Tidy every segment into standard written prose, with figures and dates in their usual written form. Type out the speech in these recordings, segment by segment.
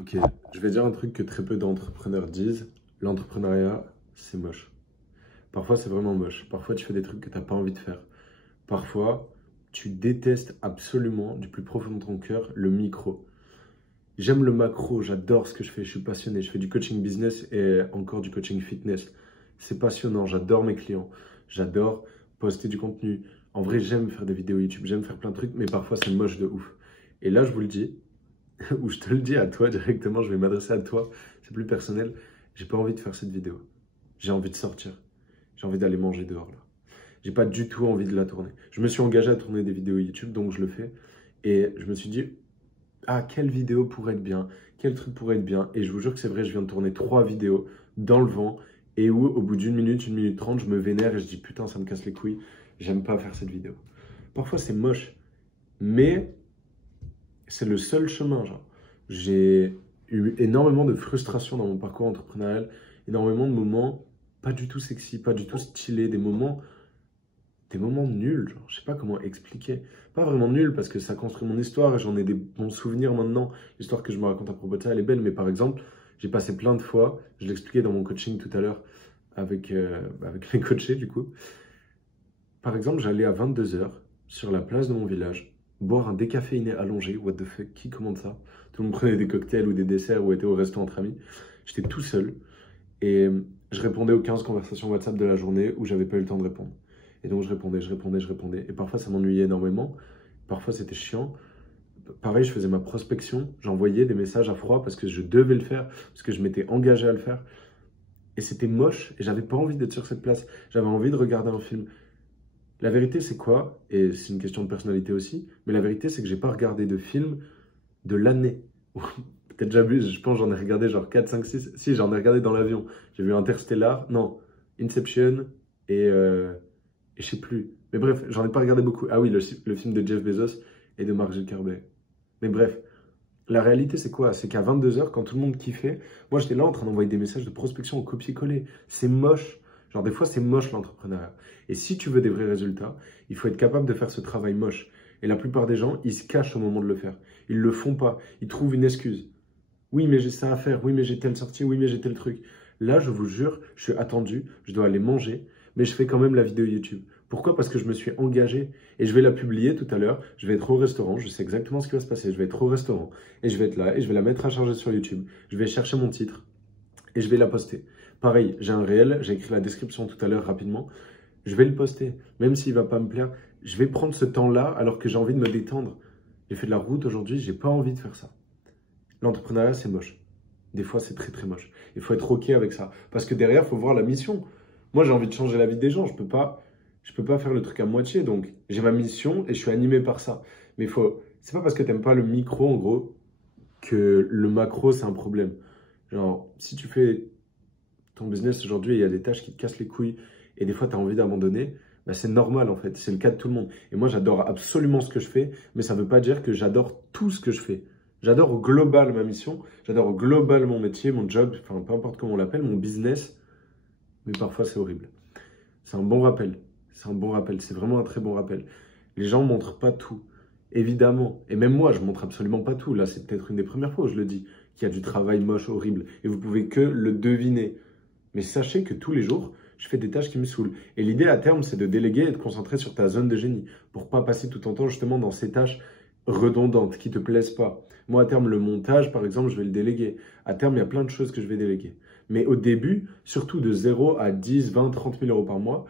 Ok, je vais dire un truc que très peu d'entrepreneurs disent. L'entrepreneuriat, c'est moche. Parfois, c'est vraiment moche. Parfois, tu fais des trucs que tu n'as pas envie de faire. Parfois, tu détestes absolument, du plus profond de ton cœur, le micro. J'aime le macro, j'adore ce que je fais, je suis passionné. Je fais du coaching business et encore du coaching fitness. C'est passionnant, j'adore mes clients. J'adore poster du contenu. En vrai, j'aime faire des vidéos YouTube, j'aime faire plein de trucs, mais parfois, c'est moche de ouf. Et là, je vous le dis, ou je te le dis à toi directement, je vais m'adresser à toi, c'est plus personnel. J'ai pas envie de faire cette vidéo. J'ai envie de sortir. J'ai envie d'aller manger dehors là. J'ai pas du tout envie de la tourner. Je me suis engagé à tourner des vidéos YouTube, donc je le fais. Et je me suis dit, ah, quelle vidéo pourrait être bien? Quel truc pourrait être bien? Et je vous jure que c'est vrai, je viens de tourner 3 vidéos dans le vent et où, au bout d'une minute 30, je me vénère et je dis, putain, ça me casse les couilles. J'aime pas faire cette vidéo. Parfois, c'est moche, mais c'est le seul chemin, genre. J'ai eu énormément de frustration dans mon parcours entrepreneurial, énormément de moments pas du tout sexy, pas du tout stylés, des moments nuls, genre. Je sais pas comment expliquer. Pas vraiment nuls parce que ça construit mon histoire et j'en ai des bons souvenirs maintenant. L'histoire que je me raconte à propos de ça, elle est belle, mais par exemple, j'ai passé plein de fois, je l'expliquais dans mon coaching tout à l'heure avec mes coachés du coup. Par exemple, j'allais à 22 heures sur la place de mon village, boire un décaféiné allongé. What the fuck, qui commande ça? Tout le monde prenait des cocktails ou des desserts ou était au resto entre amis. J'étais tout seul et je répondais aux 15 conversations WhatsApp de la journée où j'avais pas eu le temps de répondre. Et donc je répondais. Et parfois ça m'ennuyait énormément, parfois c'était chiant. Pareil, je faisais ma prospection, j'envoyais des messages à froid parce que je devais le faire, parce que je m'étais engagé à le faire. Et c'était moche et j'avais pas envie d'être sur cette place. J'avais envie de regarder un film. La vérité, c'est quoi? Et c'est une question de personnalité aussi. Mais la vérité, c'est que j'ai pas regardé de film de l'année. Peut-être j'abuse, je pense que j'en ai regardé genre 4, 5, 6. Si, j'en ai regardé dans l'avion. J'ai vu Interstellar, non, Inception et je sais plus. Mais bref, j'en ai pas regardé beaucoup. Ah oui, le film de Jeff Bezos et de Mark Zuckerberg. Mais bref, la réalité, c'est quoi? C'est qu'à 22 heures, quand tout le monde kiffait, moi j'étais là en train d'envoyer des messages de prospection au copier-coller. C'est moche. Genre des fois, c'est moche l'entrepreneuriat. Et si tu veux des vrais résultats, il faut être capable de faire ce travail moche. Et la plupart des gens, ils se cachent au moment de le faire. Ils le font pas. Ils trouvent une excuse. Oui, mais j'ai ça à faire. Oui, mais j'ai telle sortie. Oui, mais j'ai tel truc. Là, je vous jure, je suis attendu. Je dois aller manger. Mais je fais quand même la vidéo YouTube. Pourquoi? Parce que je me suis engagé. Et je vais la publier tout à l'heure. Je vais être au restaurant. Je sais exactement ce qui va se passer. Je vais être au restaurant. Et je vais être là. Et je vais la mettre à charger sur YouTube. Je vais chercher mon titre. Et je vais la poster. Pareil, j'ai un réel. J'ai écrit la description tout à l'heure rapidement. Je vais le poster. Même s'il ne va pas me plaire. Je vais prendre ce temps-là alors que j'ai envie de me détendre. J'ai fait de la route aujourd'hui. J'ai pas envie de faire ça. L'entrepreneuriat, c'est moche. Des fois, c'est très très moche. Il faut être OK avec ça. Parce que derrière, il faut voir la mission. Moi, j'ai envie de changer la vie des gens. Je peux pas faire le truc à moitié. Donc, j'ai ma mission et je suis animé par ça. Mais c'est pas parce que tu n'aimes pas le micro, en gros, que le macro, c'est un problème. Genre, si tu fais ton business aujourd'hui et il y a des tâches qui te cassent les couilles et des fois, tu as envie d'abandonner, bah, c'est normal en fait. C'est le cas de tout le monde. Et moi, j'adore absolument ce que je fais, mais ça ne veut pas dire que j'adore tout ce que je fais. J'adore au global ma mission, j'adore au global mon métier, mon job, enfin peu importe comment on l'appelle, mon business, mais parfois c'est horrible. C'est un bon rappel, c'est un bon rappel, c'est vraiment un très bon rappel. Les gens ne montrent pas tout, évidemment, et même moi je montre absolument pas tout. Là c'est peut-être une des premières fois où je le dis, qu'il y a du travail moche, horrible, et vous pouvez que le deviner. Mais sachez que tous les jours, je fais des tâches qui me saoulent. Et l'idée à terme, c'est de déléguer et de concentrer sur ta zone de génie pour pas passer tout ton temps justement dans ces tâches redondantes qui te plaisent pas. Moi, à terme, le montage, par exemple, je vais le déléguer. À terme, il y a plein de choses que je vais déléguer. Mais au début, surtout de 0 à 10, 20, 30 000 euros par mois,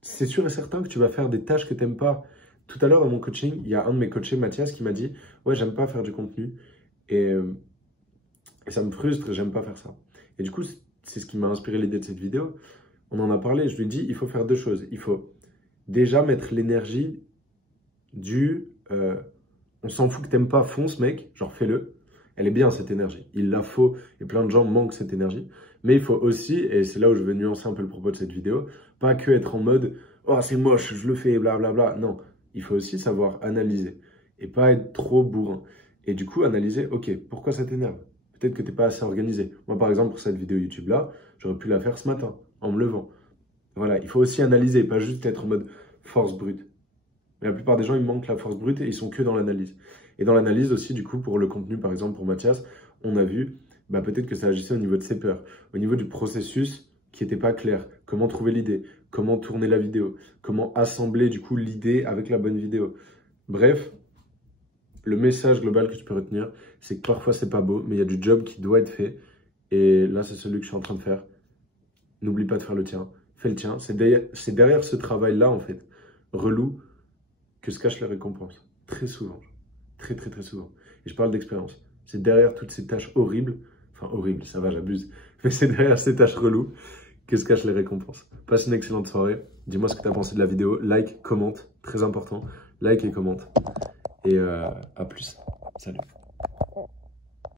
c'est sûr et certain que tu vas faire des tâches que tu n'aimes pas. Tout à l'heure, dans mon coaching, il y a un de mes coachés, Mathias, qui m'a dit « Ouais, j'aime pas faire du contenu. Et ça me frustre, j'aime pas faire ça. » Et du coup, c'est ce qui m'a inspiré l'idée de cette vidéo. On en a parlé, je lui ai dit, il faut faire deux choses. Il faut déjà mettre l'énergie du on s'en fout que t'aimes pas, fonce mec, genre fais-le. Elle est bien cette énergie, il la faut et plein de gens manquent cette énergie. Mais il faut aussi, et c'est là où je veux nuancer un peu le propos de cette vidéo, pas que être en mode oh c'est moche, je le fais, blablabla. Non, il faut aussi savoir analyser et pas être trop bourrin. Et du coup, analyser, ok, pourquoi ça t'énerve? Peut-être que t'es pas assez organisé. Moi par exemple, pour cette vidéo YouTube là, j'aurais pu la faire ce matin, en me levant. Voilà, il faut aussi analyser, pas juste être en mode force brute. Mais la plupart des gens, ils manquent la force brute et ils sont que dans l'analyse. Et dans l'analyse aussi, du coup, pour le contenu, par exemple, pour Mathias, on a vu, bah, peut-être que ça agissait au niveau de ses peurs, au niveau du processus qui n'était pas clair. Comment trouver l'idée, comment tourner la vidéo, comment assembler du coup l'idée avec la bonne vidéo. Bref, le message global que tu peux retenir, c'est que parfois c'est pas beau, mais il y a du job qui doit être fait. Et là, c'est celui que je suis en train de faire. N'oublie pas de faire le tien. Fais le tien. C'est derrière ce travail-là, en fait, relou, que se cachent les récompenses. Très souvent. Très, très, très souvent. Et je parle d'expérience. C'est derrière toutes ces tâches horribles, enfin horribles, ça va, j'abuse, mais c'est derrière ces tâches reloues que se cachent les récompenses. Passe une excellente soirée. Dis-moi ce que tu as pensé de la vidéo. Like, commente, très important. Like et commente. Et à plus. Salut.